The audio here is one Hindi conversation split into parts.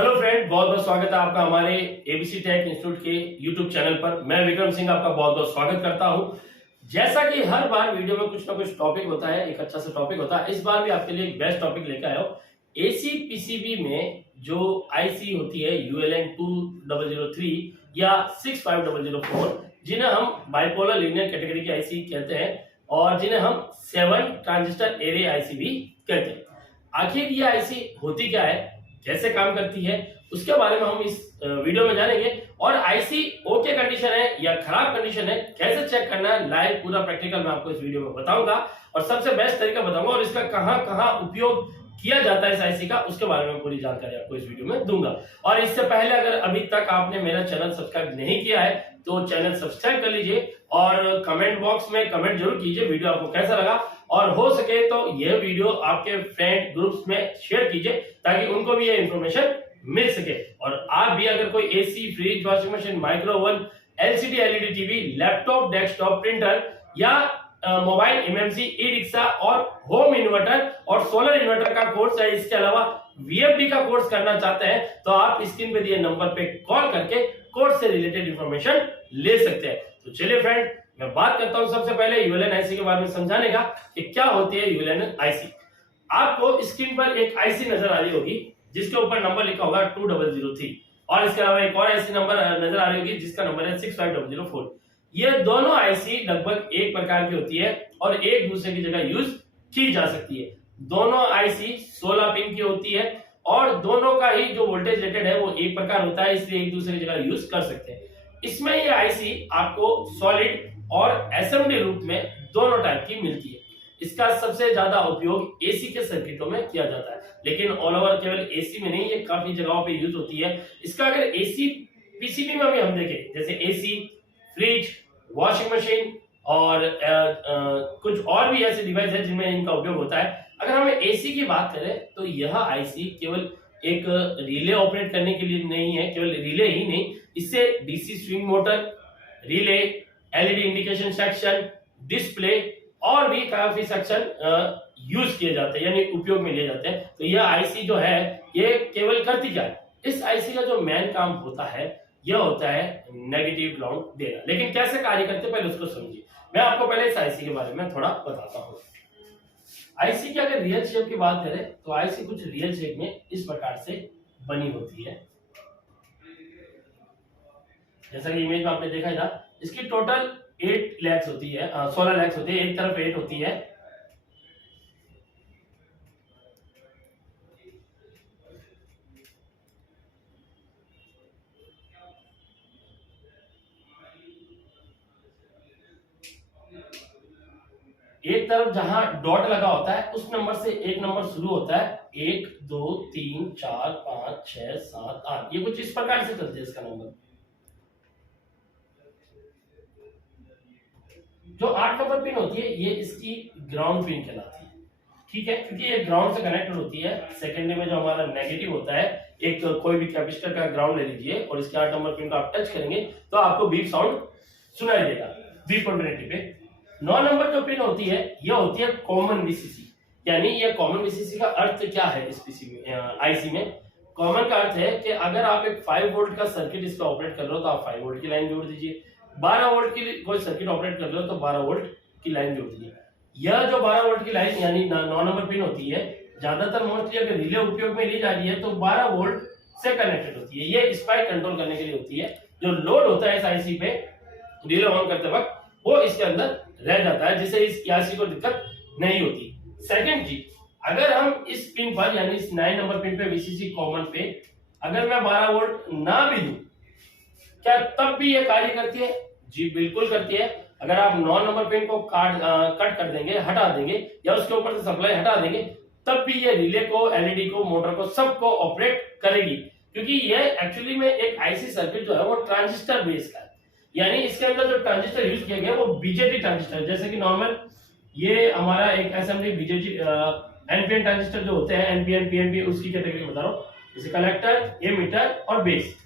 हेलो फ्रेंड, बहुत बहुत स्वागत है आपका हमारे एबीसी टेक इंस्टीट्यूट के यूट्यूब चैनल पर। मैं विक्रम सिंह आपका बहुत बहुत स्वागत करता हूं। जैसा कि हर बार वीडियो में कुछ ना कुछ टॉपिक होता है, एक अच्छा सा टॉपिक होता है। इस बार भी आपके लिए एक बेस्ट टॉपिक लेकर आया हूं। एसी पीसीबी में जो आईसी होती है ULN 2003 या 65004, जिन्हें हम बाइपोलर लीनियर कैटेगरी की आईसी कहते हैं और जिन्हें हम 7 ट्रांजिस्टर एरे आईसी भी कहते हैं। आखिर ये आईसी होती क्या है, कैसे काम करती है, उसके बारे में हम इस वीडियो में जानेंगे। और आईसी ओके कंडीशन है या खराब कंडीशन है, कैसे चेक करना है, लाइव पूरा प्रैक्टिकल मैं आपको इस वीडियो में बताऊंगा और सबसे बेस्ट तरीका बताऊंगा और इसका कहां कहां उपयोग किया जाता है इस आईसी का, उसके बारे में पूरी जानकारी आपको इस वीडियो में दूंगा। और इससे पहले अगर अभी तक आपने मेरा चैनल सब्सक्राइब नहीं किया है तो चैनल सब्सक्राइब कर लीजिए और कमेंट बॉक्स में कमेंट जरूर कीजिए वीडियो आपको कैसा लगा, और हो सके तो यह वीडियो आपके फ्रेंड ग्रुप्स में शेयर कीजिए ताकि उनको भी ये इंफॉर्मेशन मिल सके। और आप भी अगर कोई AC, fridge, washing machine, micro oven, LCD, LED TV, laptop, desktop, printer या मोबाइल, एमएमसी, ई रिक्शा और होम इन्वर्टर और सोलर इन्वर्टर का कोर्स है, इसके अलावा वीएफडी का कोर्स करना चाहते हैं तो आप स्क्रीन पे दिए नंबर पे कॉल करके कोर्स से रिलेटेड इंफॉर्मेशन ले सकते हैं। तो चलिए फ्रेंड, मैं बात करता हूं सबसे पहले यूएलएन आईसी के बारे में समझाने का कि क्या होती है यूएलएन आईसी। आपको स्क्रीन पर एक आईसी नजर आ रही होगी जिसके ऊपर नंबर लिखा होगा 2003 और इसके अलावा एक और आईसी नंबर नजर आ रही होगी जिसका नंबर है 65004। ये दोनों आईसी लगभग एक प्रकार की होती है और एक दूसरे की जगह यूज की जा सकती है। दोनों आईसी 16 पिन की होती है और दोनों का ही जो वोल्टेज रेटेड है वो एक प्रकार होता है, इसलिए एक दूसरे की जगह यूज कर सकते हैं। इसमें ये आईसी आपको सॉलिड और एसएमडी रूप में दोनों टाइप की मिलती है। इसका सबसे ज्यादा उपयोग एसी के सर्किटों में किया जाता है, लेकिन ऑल ओवर केवल एसी में नहीं, ये काफी जगहों पे यूज होती है। इसका अगर एसी पीसीबी में भी हम देखें, जैसे एसी, फ्रिज, वॉशिंग मशीन और कुछ और भी ऐसे डिवाइस है जिनमें इनका उपयोग होता है। अगर हम एसी की बात करें तो यह आईसी केवल एक रिले ऑपरेट करने के लिए नहीं है, केवल रिले ही नहीं, इससे DC swing motor, relay, LED indication section, display और भी काफी सेक्शन यूज किए जाते हैं, यानी उपयोग में लिए जाते हैं। तो यह आईसी जो है ये केवल करती क्या है, इस आईसी का जो मेन काम होता है यह होता है नेगेटिव ग्राउंड देना। लेकिन कैसे कार्य करते हैं पहले उसको समझिए। मैं आपको पहले इस आईसी के बारे में थोड़ा बताता हूँ। आईसी की अगर रियल शेप की बात करें तो आईसी कुछ रियल शेप में इस प्रकार से बनी होती है, जैसा कि इमेज में आपने देखा था। इसकी टोटल 8 लैक्स होती है, 16 लैक्स होती है, एक तरफ 8 होती है। एक तरफ जहां डॉट लगा होता है उस नंबर से एक नंबर शुरू होता है, 1 2 3 4 5 6 7 8, ये कुछ इस प्रकार से चलते हैं। इसका नंबर जो 8 नंबर पिन होती है ये इसकी ग्राउंड पिन कहलाती है, ठीक है, क्योंकि ये ग्राउंड से कनेक्टेड होती है। सेकेंडरी में जो हमारा नेगेटिव होता है, एक कोई भी कैपेसिटर का ग्राउंड ले लीजिए और इसके 8 नंबर पिन को आप टच करेंगे तो आपको बीप साउंड सुनाई देगा बीप पोलैरिटी पे। 9 नंबर जो पिन होती है यह होती है कॉमन वीसीसी, यानी ये कॉमन वीसीसी का अर्थ क्या है इस पीसी में, आईसी में कॉमन का अर्थ है कि अगर आप एक 5 वोल्ट का सर्किट इसका ऑपरेट कर रहे हो तो आप 5 वोल्ट की लाइन जोड़ दीजिए, 12 वोल्ट की कोई सर्किट ऑपरेट कर रहे हो तो 12 वोल्ट की लाइन जोड़ दीजिए। यह जो 12 वोल्ट की लाइन यानी 9 नंबर पिन होती है, ज्यादातर मोस्टली अगर रिले उपयोग में ली जा रही है तो 12 वोल्ट से कनेक्टेड होती है। ये स्पाइक कंट्रोल करने के लिए होती है। जो लोड होता है इस आईसी पे रिले ऑन करते वक्त वो इसके अंदर रह जाता है, जिससे इस आईसी को दिक्कत नहीं होती। सेकंड चीज, अगर हम इस पिन पर यानी इस 9 नंबर पिन पे वीसीसी कॉमन पे अगर मैं 12 वोल्ट ना भी दूं, क्या तब भी ये कार्य करती है? जी बिल्कुल करती है। अगर आप 9 नंबर पिन को कट कर देंगे, हटा देंगे या उसके ऊपर से सप्लाई हटा देंगे, तब भी ये रिले को, एलईडी को, मोटर को, सबको ऑपरेट करेगी, क्योंकि ये एक्चुअली में एक आईसी सर्किट जो है वो ट्रांजिस्टर बेस्ड का है। यानी इसके अंदर जो ट्रांजिस्टर यूज किया गया वो बीजेटी ट्रांजिस्टर, जैसे कि नॉर्मल ये हमारा एक एसएमडी बीजेटी एनपीएन ट्रांजिस्टर जो होते हैं, एनपीएन पीएनपी, उसकी कैटेगरी बता रहा हूं, जैसे कलेक्टर, एमिटर और बेस,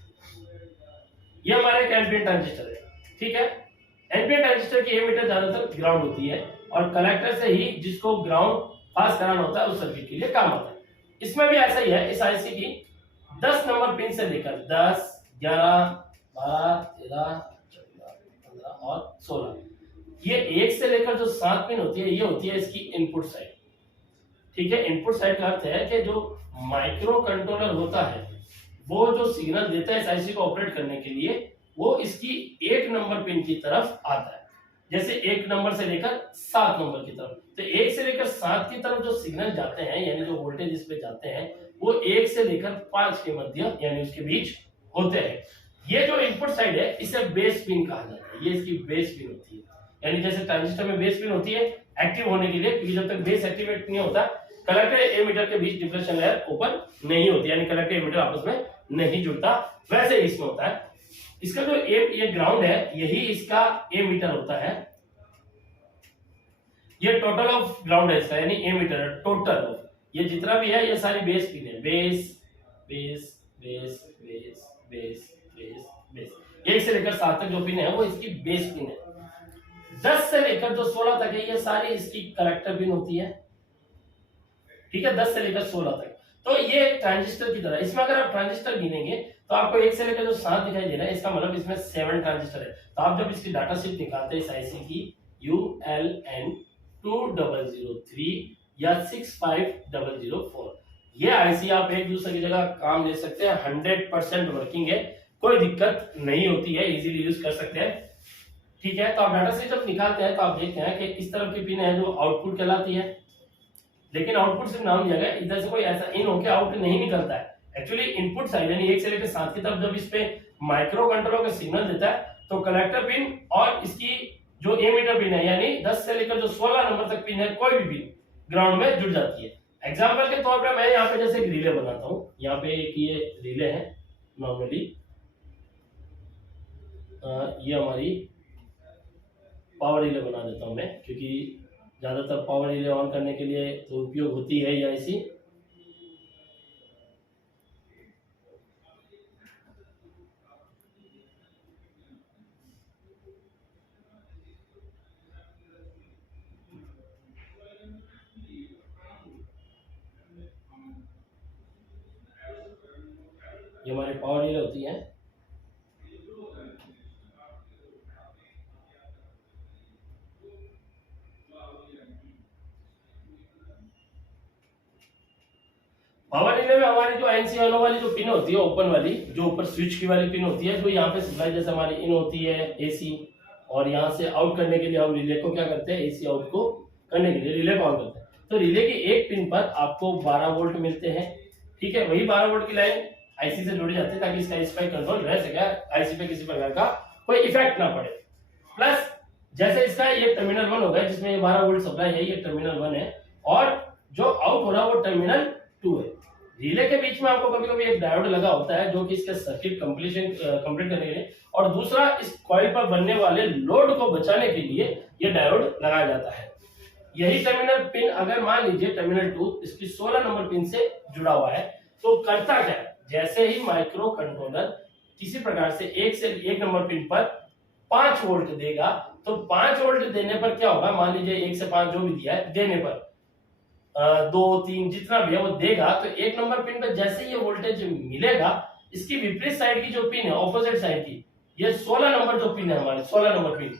ये हमारा एक एनपीएन ट्रांजिस्टर है, ठीक है। एनपीएन ट्रांजिस्टर की एमिटर ज्यादातर ग्राउंड होती है और कलेक्टर से ही जिसको ग्राउंड पास कराना होता है उस सर्किट के लिए काम आता है। इसमें भी ऐसा ही है। इस आईसी की 10 नंबर पिन से लेकर 10, 11, 12, 13, 14, 15 और 16, ये 1 से लेकर जो 7 पिन होती है ये होती है इसकी इनपुट साइड। ठीक है, इनपुट साइड का अर्थ है कि जो माइक्रो कंट्रोलर होता है वो जो सिग्नल देता है इस आईसी को ऑपरेट करने के लिए, वो इसकी 1 नंबर पिन की तरफ आता है। जैसे 1 नंबर से लेकर 7 नंबर की तरफ, तो 1 से लेकर 7 की तरफ जो सिग्नल जाते हैं यानी जो वोल्टेज इस पे जाते हैं वो 1 से लेकर 5 के मध्य यानी उसके बीच होते हैं। ये जो इनपुट साइड है इसे बेस पिन कहा जाता है, ये इसकी बेस पिन होती है। यानी जैसे ट्रांजिस्टर में बेस पिन होती है एक्टिव होने के लिए, क्योंकि जब तक बेस एक्टिवेट नहीं होता कलेक्टर एमिटर के बीच डिप्लेशन लेयर ओपन नहीं होती, यानी कलेक्टर एमिटर आपस में नहीं जुड़ता, वैसे इसमें होता है। इसका जो ये ग्राउंड है यही इसका एमीटर होता है, ये टोटल ऑफ ग्राउंड है इसका, यानी एमीटर टोटल ऑफ ये जितना भी है ये सारी बेस पिन है, base base base base base base base. 1 से लेकर 7 तक जो पिन है वो इसकी बेस पिन है। 10 से लेकर जो 16 तक है ये सारी इसकी कलेक्टर पिन होती है। ठीक है, 10 से लेकर 16 तक। तो ये ट्रांजिस्टर की तरह, इसमें अगर आप ट्रांजिस्टर गिनेंगे तो आपको 1 से लेकर जो 7 दिखाई दे रहा है इसका मतलब इसमें 7 ट्रांजिस्टर है। तो आप जब इसकी डाटा शीट निकालते हैं इस आईसी की ULN2003 या 65004, ये आईसी आप एक दूसरे की जगह काम ले सकते हैं, 100% वर्किंग है, कोई दिक्कत नहीं होती है, इजीली यूज कर सकते हैं। ठीक है, तो आप डाटा शीट जब निकालते हैं तो आप देखते हैं कि इस तरफ की पिन है जो आउटपुट कहलाती है, लेकिन आउटपुट सिर्फ नाम दिया गया, इधर से कोई ऐसा इन होकर आउट नहीं निकलता है। एक्चुअली इनपुट साइड यानी 1 से लेकर 7 की तरफ जब इस पे माइक्रो कंट्रोलर का सिग्नल देता है तो कलेक्टर पिन और इसकी जो एमीटर पिन है यानी 10 से लेकर जो 16 नंबर तक पिन है कोई भी पिन ग्राउंड में जुड़ जाती है। एग्जांपल के तौर पे मैं यहाँ पे जैसे एक रिले बनाता हूँ, यहाँ पे एक ये रिले है नॉर्मली, ये हमारी पावर रिले बना देता हूँ मैं, क्योंकि ज्यादातर पावर रिले ऑन करने के लिए तो उपयोग होती है ये आईसी। ये हमारी पावर रिले होती है। पावर रिले में हमारी जो एनसी वाली जो पिन होती है ओपन वाली, जो ऊपर स्विच की वाली पिन होती है, जो यहाँ पे सप्लाई जैसे हमारी इन होती है एसी, और यहाँ से आउट करने के लिए हम रिले को क्या करते हैं, एसी आउट को करने के लिए रिले को ऑन करते हैं। तो रिले की एक पिन पर आपको 12 वोल्ट मिलते हैं। ठीक है, वही 12 वोल्ट की लाइन आईसी से जुड़ी जाती है ताकि इसका स्पाइक कंट्रोल रह सके, आईसी पे किसी प्रकार का कोई इफेक्ट ना पड़े। प्लस जैसे इसका ये टर्मिनल 1 होगा जिसमें ये 12 वोल्ट सप्लाई है, ये टर्मिनल 1 है, और जो आउट हो रहा है वो टर्मिनल 2 है। रिले के बीच में आपको कभी कभी एक डायोड लगा होता है जो कि इसके सर्किट कंप्लीट करने के लिए, और दूसरा इस कॉइल पर बनने वाले लोड को बचाने के लिए ये डायोड लगाया जाता है। यही टर्मिनल पिन अगर मान लीजिए टर्मिनल 2 इसकी 16 नंबर पिन से जुड़ा हुआ है तो करता क्या है, जैसे ही माइक्रो कंट्रोलर किसी प्रकार से 1 नंबर पिन पर 5 वोल्ट देगा, तो 5 वोल्ट देने पर क्या होगा, मान लीजिए 1 से 5 जो भी दिया है देने पर 2, 3 जितना भी है वो देगा, तो 1 नंबर पिन पर जैसे ये वोल्टेज मिलेगा, इसकी विपरीत साइड की जो पिन है ऑपोजिट साइड की, ये 16 नंबर जो पिन है हमारी 16 नंबर पिन,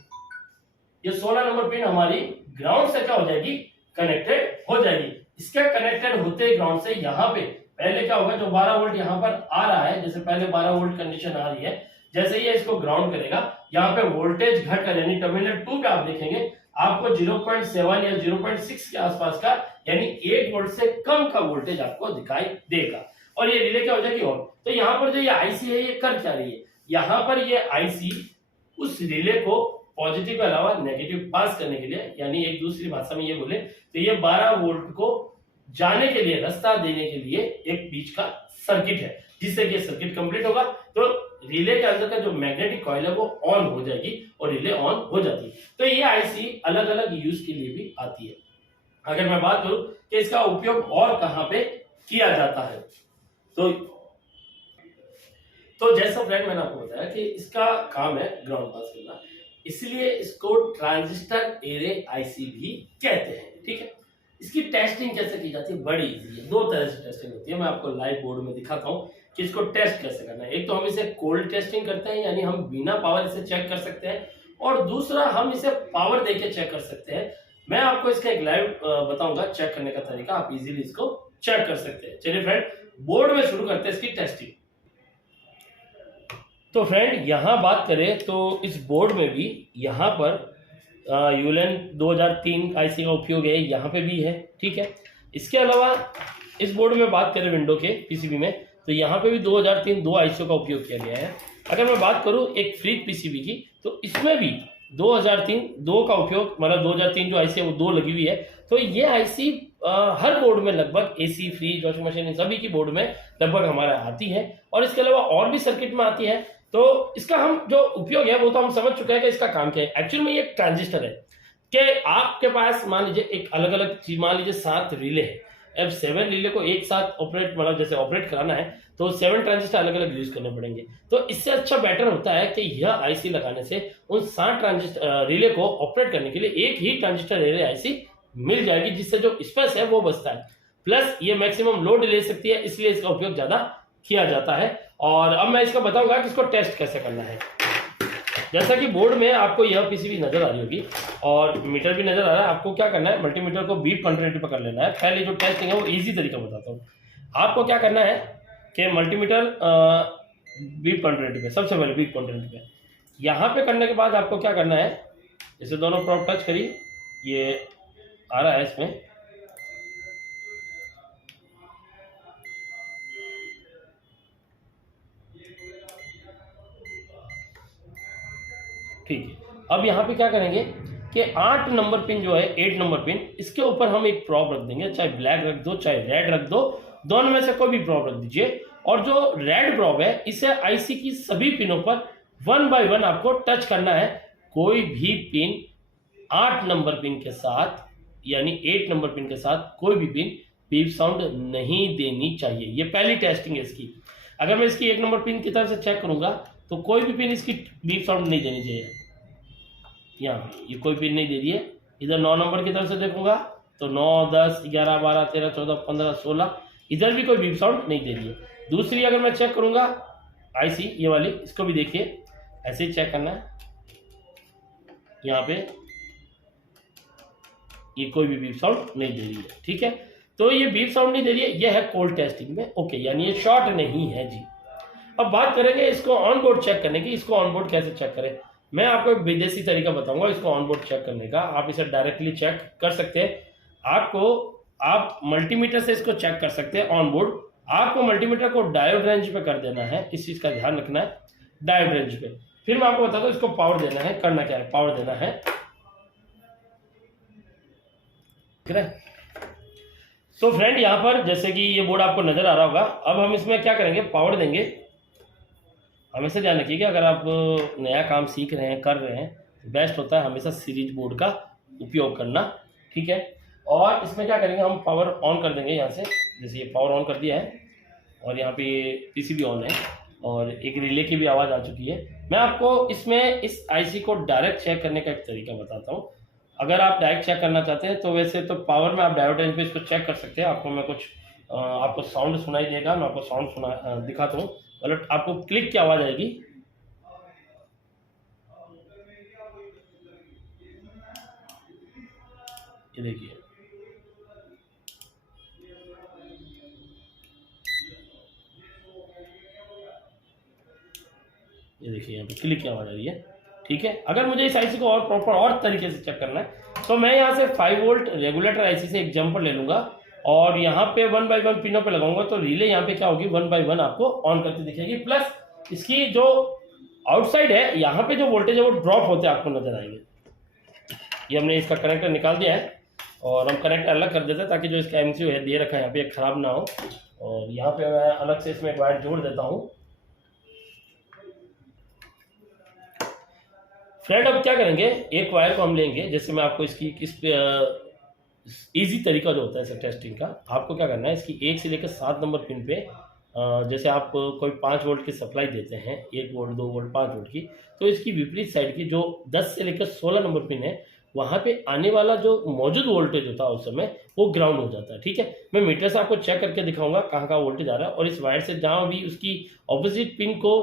ये 16 नंबर पिन हमारी ग्राउंड से क्या हो जाएगी, कनेक्टेड हो जाएगी। इसके कनेक्टेड होते ग्राउंड से यहाँ पे पहले क्या होगा, जो 12 वोल्ट यहाँ पर आ रहा है, जैसे पहले 12 वोल्ट कंडीशन आ रही है, जैसे ये इसको ग्राउंड करेगा यहाँ पे वोल्टेज घटकर यानी टर्मिनल 2 पे आप देखेंगे आपको 0.7 या 0.6 के आसपास का यानी 1 वोल्ट से कम का वोल्टेज आपको दिखाई देगा, और ये रिले क्या हो जाएगी ऑन। तो यहाँ पर जो ये आईसी है ये कर क्या रही है, यहाँ पर ये आईसी उस रिले को पॉजिटिव के अलावा नेगेटिव पास करने के लिए, यानी एक दूसरी भाषा में ये बोले तो ये 12 वोल्ट को जाने के लिए, रास्ता देने के लिए एक बीच का सर्किट है, जिससे कि सर्किट कंप्लीट होगा तो रिले के अंदर का जो मैग्नेटिक कॉइल है वो ऑन हो जाएगी और रिले ऑन हो जाती है। तो ये आईसी अलग अलग यूज के लिए भी आती है। अगर मैं बात करूं कि इसका उपयोग और कहां पे किया जाता है, तो जैसा फ्रेंड मैंने आपको बताया कि इसका काम है ग्राउंड पास करना, इसलिए इसको ट्रांजिस्टर एरे आईसी भी कहते हैं। ठीक है, इसकी टेस्टिंग कैसे की जाती है, बड़ी इजी है, 2 तरह से टेस्टिंग होती है, मैं आपको लाइव बोर्ड में दिखाता हूँ। कि इसको टेस्ट कैसे करना है। एक तो हम इसे कोल्ड टेस्टिंग करते हैं, यानी हम बिना पावर इसे चेक कर सकते हैं, और दूसरा हम इसे पावर देके चेक कर सकते हैं। मैं आपको इसका एक लाइव बताऊंगा चेक करने का तरीका, आप इजीली इसको चेक कर सकते हैं। चलिए फ्रेंड, बोर्ड में शुरू करते हैं इसकी टेस्टिंग। तो फ्रेंड यहाँ बात करें तो इस बोर्ड में भी यहाँ पर यूलेन 2003 आईसी का उपयोग है, यहाँ पे भी है, ठीक है। इसके अलावा इस बोर्ड में बात करें विंडो के पीसीबी में, तो यहाँ पे भी 2003 दो आईसीओ का उपयोग किया गया है। अगर मैं बात करूँ एक फ्रीज पीसीबी की, तो इसमें भी 2003 दो का उपयोग, मतलब 2003 जो आईसी है वो दो लगी हुई है। तो ये आईसी हर बोर्ड में लगभग एसी, फ्रीज, वॉशिंग मशीन, इन सभी की बोर्ड में लगभग हमारा आती है, और इसके अलावा और भी सर्किट में आती है। तो इसका हम जो उपयोग है वो तो हम समझ चुके हैं कि इसका काम क्या है। एक्चुअल में ये एक ट्रांजिस्टर है कि आपके पास मान लीजिए एक अलग अलग चीज, मान लीजिए 7 रिले है, अब 7 रिले को एक साथ ऑपरेट, मतलब जैसे ऑपरेट कराना है तो 7 ट्रांजिस्टर अलग अलग यूज करने पड़ेंगे। तो इससे अच्छा बेटर होता है कि यह आईसी लगाने से उन 7 ट्रांजिस्टर रिले को ऑपरेट करने के लिए एक ही ट्रांजिस्टर रिले आईसी मिल जाएगी, जिससे जो स्पेस है वो बचता है। प्लस ये मैक्सिमम लोड ले सकती है, इसलिए इसका उपयोग ज्यादा किया जाता है। और अब मैं इसको बताऊंगा कि इसको टेस्ट कैसे करना है। जैसा कि बोर्ड में आपको यह पीसीबी नजर आ रही होगी और मीटर भी नजर आ रहा है। आपको क्या करना है, मल्टीमीटर को बीप कंटिन्यूटी पर कर लेना है। पहले जो टेस्टिंग है वो इजी तरीका बताता हूँ। आपको क्या करना है कि मल्टीमीटर बीप कंटिन्यूटी पे, सबसे पहले बीप कंटिन्यूटी पे, यहाँ पे करने के बाद आपको क्या करना है, जैसे दोनों प्रोब टच करी, ये आ रहा है इसमें, ठीक है। अब यहाँ पे क्या करेंगे कि 8 नंबर पिन जो है, 8 नंबर पिन, इसके ऊपर हम एक प्रोब रख देंगे, चाहे ब्लैक रख दो चाहे रेड रख दो, दोनों में से कोई भी प्रोब रख दीजिए। और जो रेड प्रोब है इसे आईसी की सभी पिनों पर 1 बाय 1 आपको टच करना है। कोई भी पिन 8 नंबर पिन के साथ, यानी 8 नंबर पिन के साथ कोई भी पिन बीप साउंड नहीं देनी चाहिए। ये पहली टेस्टिंग है इसकी। अगर मैं इसकी 1 नंबर पिन की तरफ से चेक करूंगा तो कोई भी पिन इसकी बीप साउंड नहीं देनी चाहिए। यहाँ ये कोई पिन नहीं दे रही है। इधर 9 नंबर की तरफ से देखूंगा तो 9, 10, 11, 12, 13, 14, 15, 16, इधर भी कोई बीप साउंड नहीं दे रही है। दूसरी अगर मैं चेक करूंगा आईसी ये वाली, इसको भी देखिए, ऐसे ही चेक करना है। यहाँ पे ये कोई भी बीप साउंड नहीं दे रही है, ठीक है। तो ये बीप साउंड नहीं दे रही है, ये है कोल्ड टेस्टिंग में, ओके, यानी ये शॉर्ट नहीं है जी। अब बात करेंगे इसको ऑन बोर्ड चेक करने की। इसको ऑन बोर्ड कैसे चेक करें, मैं आपको एक विदेशी तरीका बताऊंगा इसको ऑन बोर्ड चेक करने का। आप इसे डायरेक्टली चेक कर सकते हैं। आप मल्टीमीटर से इसको चेक कर सकते हैं ऑन बोर्ड। आपको मल्टीमीटर को डायोड रेंज पे कर देना है, इस चीज का ध्यान रखना है, डायोड रेंज पे। फिर मैं आपको बताता हूँ इसको पावर देना है, करना क्या है, पावर देना है, ठीक है। तो फ्रेंड यहाँ पर जैसे कि ये बोर्ड आपको नजर आ रहा होगा, अब हम इसमें क्या करेंगे, पावर देंगे। हमेशा ध्यान रखिए कि अगर आप नया काम सीख रहे हैं, कर रहे हैं, बेस्ट होता है हमेशा सीरीज बोर्ड का उपयोग करना, ठीक है। और इसमें क्या करेंगे, हम पावर ऑन कर देंगे यहाँ से। जैसे ये पावर ऑन कर दिया है और यहाँ पे पीसीबी ऑन है और एक रिले की भी आवाज़ आ चुकी है। मैं आपको इसमें इस आईसी को डायरेक्ट चेक करने का एक तरीका बताता हूँ। अगर आप डायरेक्ट चेक करना चाहते हैं तो वैसे तो पावर में आप डायोड रेंज पे इसको चेक कर सकते हैं। आपको मैं कुछ आपको साउंड सुनाई देगा, मैं आपको साउंड दिखाता हूँ। मतलब आपको क्लिक की आवाज़ आएगी, ये देखिए, ये देखिए यहाँ पे क्लिक की आवाज़ आ रही है, ठीक है। अगर मुझे इस आईसी को और प्रॉपर और तरीके से चेक करना है तो मैं यहाँ से 5 वोल्ट रेगुलेटर आईसी से एक जंपर ले लूंगा और यहाँ पे 1 बाय 1 पिनों पे लगाऊंगा तो रिले यहाँ पे क्या होगी, 1 बाय 1 आपको ऑन करके दिखेगी। प्लस इसकी जो आउटसाइड है, यहाँ पे जो वोल्टेज है वो ड्रॉप होते आपको नजर आएंगे। ये हमने इसका कनेक्टर निकाल दिया है और हम कनेक्टर अलग कर देते हैं ताकि जो इसका एमसीयू है दे रखा है यहाँ पे खराब ना हो। और यहाँ पे मैं अलग से इसमें एक वायर जोड़ देता हूँ। फ्रेंड अब क्या करेंगे, एक वायर को हम लेंगे, जैसे मैं आपको इसकी किस इजी तरीका जो होता है सर टेस्टिंग का, आपको क्या करना है, इसकी 1 से लेकर 7 नंबर पिन पे जैसे आप कोई 5 वोल्ट की सप्लाई देते हैं, 1 वोल्ट 2 वोल्ट 5 वोल्ट की, तो इसकी विपरीत साइड की जो 10 से लेकर 16 नंबर पिन है वहाँ पे आने वाला जो मौजूद वोल्टेज होता है उस समय वो ग्राउंड हो जाता है। ठीक है, मैं मीटर से आपको चेक करके दिखाऊंगा कहाँ कहाँ वोल्टेज आ रहा है, और इस वायर से जहाँ भी उसकी ऑपोजिट पिन को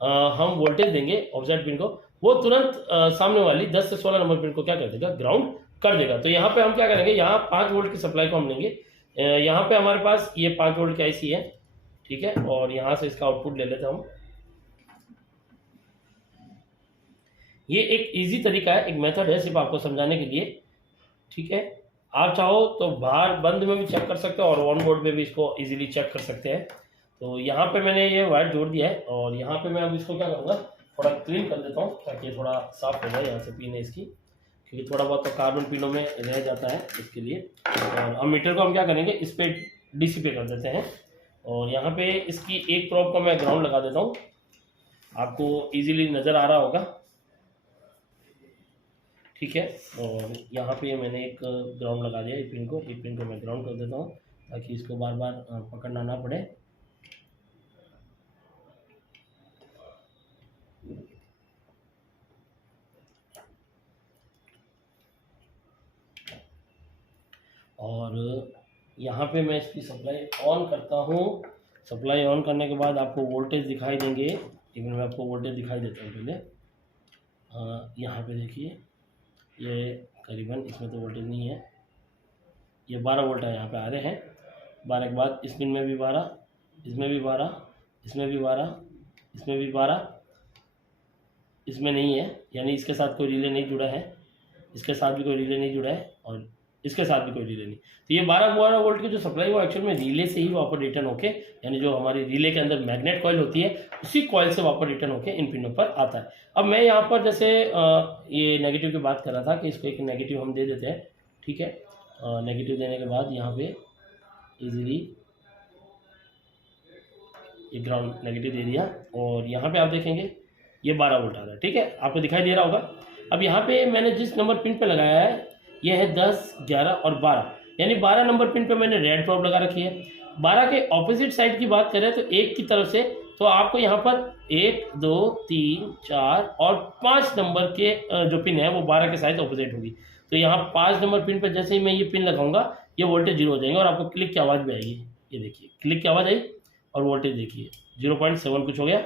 हम वोल्टेज देंगे ऑपोजिट पिन को, वो तुरंत सामने वाली 10 से 16 नंबर पिन को क्या कर देगा, ग्राउंड कर देगा। तो यहाँ पे हम क्या करेंगे, यहाँ 5 वोल्ट की सप्लाई को हम लेंगे। यहाँ पे हमारे पास ये 5 वोल्ट की आईसी है, ठीक है, और यहाँ से इसका आउटपुट ले लेते हैं हम। ये एक इजी तरीका है, एक मेथड है सिर्फ आपको समझाने के लिए। ठीक है, आप चाहो तो बाहर बंद में भी चेक कर सकते हो और ऑन बोर्ड में भी इसको इजीली चेक कर सकते हैं। तो यहाँ पे मैंने ये वायर जोड़ दिया है, और यहाँ पे मैं अब इसको क्या करूँगा, थोड़ा क्लीन कर देता हूँ ताकि थोड़ा साफ हो जाए यहाँ से पिन इसकी, क्योंकि थोड़ा बहुत तो कार्बन पिनों में रह जाता है इसके लिए। और अब मीटर को हम क्या करेंगे, इस पर डीसी पे कर देते हैं, और यहाँ पे इसकी एक प्रोब का मैं ग्राउंड लगा देता हूँ, आपको ईजिली नज़र आ रहा होगा। ठीक है, और यहाँ पे मैंने एक ग्राउंड लगा दिया, एक पिन को मैं ग्राउंड कर देता हूँ ताकि इसको बार बार पकड़ना ना पड़े। और यहाँ पे मैं इसकी सप्लाई ऑन करता हूँ। सप्लाई ऑन करने के बाद आपको वोल्टेज दिखाई देंगे, एक मिनट में आपको वोल्टेज दिखाई देता हूँ पहले। यहाँ पे देखिए, ये करीबन, इसमें तो वोल्टेज नहीं है, ये 12 वोल्ट है यहाँ पे आ रहे हैं। 12 के बाद इस पिन में भी 12, इसमें भी 12, इसमें भी 12, इसमें भी 12, इसमें नहीं है, यानी इसके साथ कोई रिले नहीं जुड़ा है, इसके साथ भी कोई रिले नहीं जुड़ा है, और इसके साथ भी कोई रिले नहीं। तो ये 12 वोल्ट की जो सप्लाई वो एक्चुअल में रिले से ही वापस रिटर्न होके, यानी जो हमारी रिले के अंदर मैग्नेट कॉइल होती है उसी कॉइल से वापस रिटर्न होके इन पिनों पर आता है। अब मैं यहाँ पर जैसे ये नेगेटिव की बात कर रहा था कि इसको एक नेगेटिव हम दे देते हैं। ठीक है, नेगेटिव देने के बाद यहाँ पे इजीली ये ग्राउंड नेगेटिव दे दिया, और यहाँ पे आप देखेंगे ये 12 वोल्ट आ रहा है। ठीक है, आपको दिखाई दे रहा होगा। अब यहाँ पे मैंने जिस नंबर पिन पे लगाया है ये है 10, 11 और 12, यानी 12 नंबर पिन पे मैंने रेड प्रोब लगा रखी है। 12 के ऑपोजिट साइड की बात करें तो एक की तरफ से, तो आपको यहाँ पर 1, 2, 3, 4 और 5 नंबर के जो पिन है वो 12 के साइड ऑपोजिट होगी। तो यहाँ 5 नंबर पिन पर जैसे ही मैं ये पिन लगाऊंगा ये वोल्टेज 0 हो जाएंगे, और आपको क्लिक की आवाज़ भी आएगी। ये देखिए क्लिक की आवाज़ आई, और वोल्टेज देखिए 0.7 कुछ हो गया।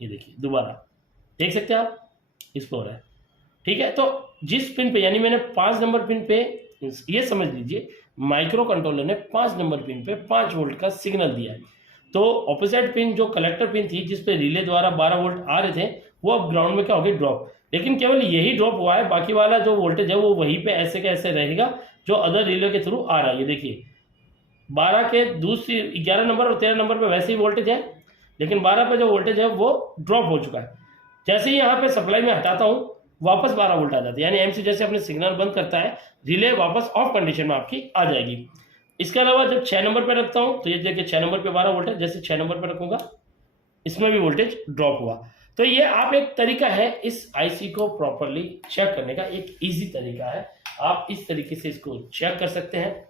ये देखिए दोबारा देख सकते हैं आप, इस पर हो रहा है। ठीक है, तो जिस पिन पे, यानी मैंने 5 नंबर पिन पे, ये समझ लीजिए माइक्रो कंट्रोलर ने 5 नंबर पिन पे 5 वोल्ट का सिग्नल दिया है। तो ऑपोजिट पिन जो कलेक्टर पिन थी जिस पे रिले द्वारा 12 वोल्ट आ रहे थे, वो अब ग्राउंड में क्या हो गई, ड्रॉप। लेकिन केवल यही ड्रॉप हुआ है, बाकी वाला जो वोल्टेज है वो वहीं पे ऐसे के ऐसे रहेगा जो अदर रिले के थ्रू आ रहा है। ये देखिए 12 के दूसरी 11 नंबर और 13 नंबर पे वैसे ही वोल्टेज है, लेकिन 12 पे जो वोल्टेज है वो ड्रॉप हो चुका है। जैसे ही यहाँ पे सप्लाई में हटाता हूँ वापस 12 वोल्ट आ जाती है, यानी एमसी जैसे अपने सिग्नल बंद करता है, रिले वापस ऑफ कंडीशन में आपकी आ जाएगी। इसके अलावा जब 6 नंबर पे रखता हूँ तो ये देखिए 6 नंबर पे 12 वोल्ट है, जैसे 6 नंबर पे रखूंगा इसमें भी वोल्टेज ड्रॉप हुआ। तो ये आप एक तरीका है इस आईसी को प्रॉपरली चेक करने का, एक इजी तरीका है। आप इस तरीके से इसको चेक कर सकते हैं।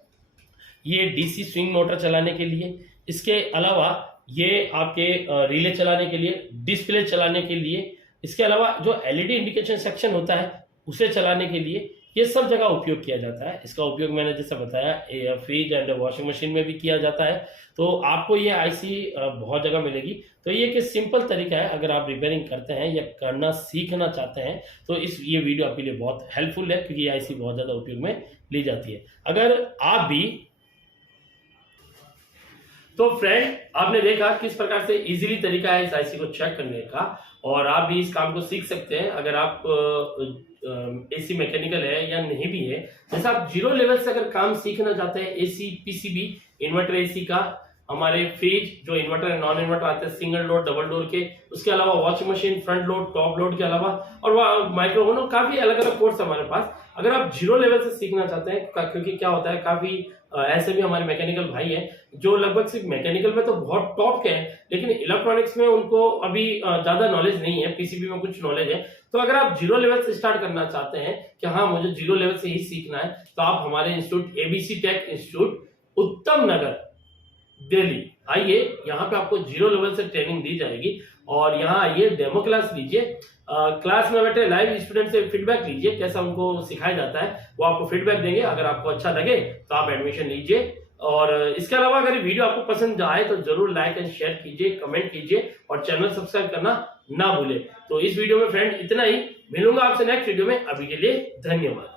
ये डीसी स्विंग मोटर चलाने के लिए, इसके अलावा ये आपके रिले चलाने के लिए, डिस्प्ले चलाने के लिए, इसके अलावा जो एलईडी इंडिकेशन सेक्शन होता है उसे चलाने के लिए, ये सब जगह उपयोग किया जाता है। इसका उपयोग मैंने जैसे बताया फ्रिज एंड वॉशिंग मशीन में भी किया जाता है। तो आपको ये आईसी बहुत जगह मिलेगी। तो ये एक सिंपल तरीका है, अगर आप रिपेयरिंग करते हैं या करना सीखना चाहते हैं तो ये वीडियो आपके लिए बहुत हेल्पफुल है, क्योंकि ये आईसी बहुत ज़्यादा उपयोग में ली जाती है। अगर आप भी, तो फ्रेंड आपने देखा किस प्रकार से इजीली तरीका है इस आईसी को चेक करने का, और आप भी इस काम को सीख सकते हैं। अगर आप एसी मैकेनिकल है या नहीं भी है, जैसे आप 0 लेवल से अगर काम सीखना चाहते हैं, एसी पीसीबी इन्वर्टर एसी का, हमारे फ्रिज जो इन्वर्टर नॉन इन्वर्टर आते हैं, सिंगल डोर डबल डोर के, उसके अलावा washing machine front load top load के अलावा, और माइक्रो ओवन, काफी अलग अलग कोर्स हमारे पास। अगर आप 0 लेवल से सीखना चाहते हैं, क्योंकि क्या होता है काफी ऐसे भी हमारे मैकेनिकल भाई हैं जो लगभग सिर्फ मैकेनिकल में तो बहुत टॉप के हैं, लेकिन इलेक्ट्रॉनिक्स में उनको अभी ज्यादा नॉलेज नहीं है, पीसीबी में कुछ नॉलेज है। तो अगर आप 0 लेवल से स्टार्ट करना चाहते हैं कि हाँ मुझे 0 लेवल से ही सीखना है, तो आप हमारे इंस्टीट्यूट एबीसी टेक इंस्टीट्यूट उत्तम नगर दिल्ली आइए, यहाँ पे आपको 0 लेवल से ट्रेनिंग दी जाएगी, और यहाँ आइए डेमो क्लास लीजिए। क्लास में बैठे लाइव स्टूडेंट से फीडबैक लीजिए, कैसा उनको सिखाया जाता है वो आपको फीडबैक देंगे। अगर आपको अच्छा लगे तो आप एडमिशन लीजिए। और इसके अलावा अगर वीडियो आपको पसंद आए तो जरूर लाइक एंड शेयर कीजिए, कमेंट कीजिए और चैनल सब्सक्राइब करना ना भूले। तो इस वीडियो में फ्रेंड इतना ही, मिलूंगा आपसे नेक्स्ट वीडियो में। अभी के लिए धन्यवाद।